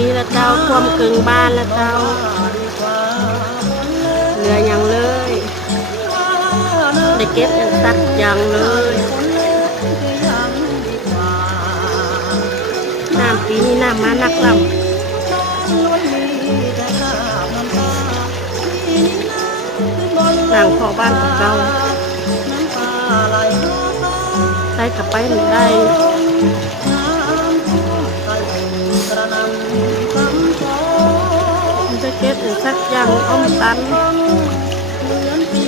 มีแล้วเจ้าท่วมกึ่งบ้านแล้วเจ้าเหลืออย่างเลยได้เก็บอย่างสักอย่างเลยน้ำปีนี้น้ำมานักลำหลังพอบ้านของเราใช้กลับไปหนึ่งได้จะเก็บอย่างสักอย่างอ้อมตัน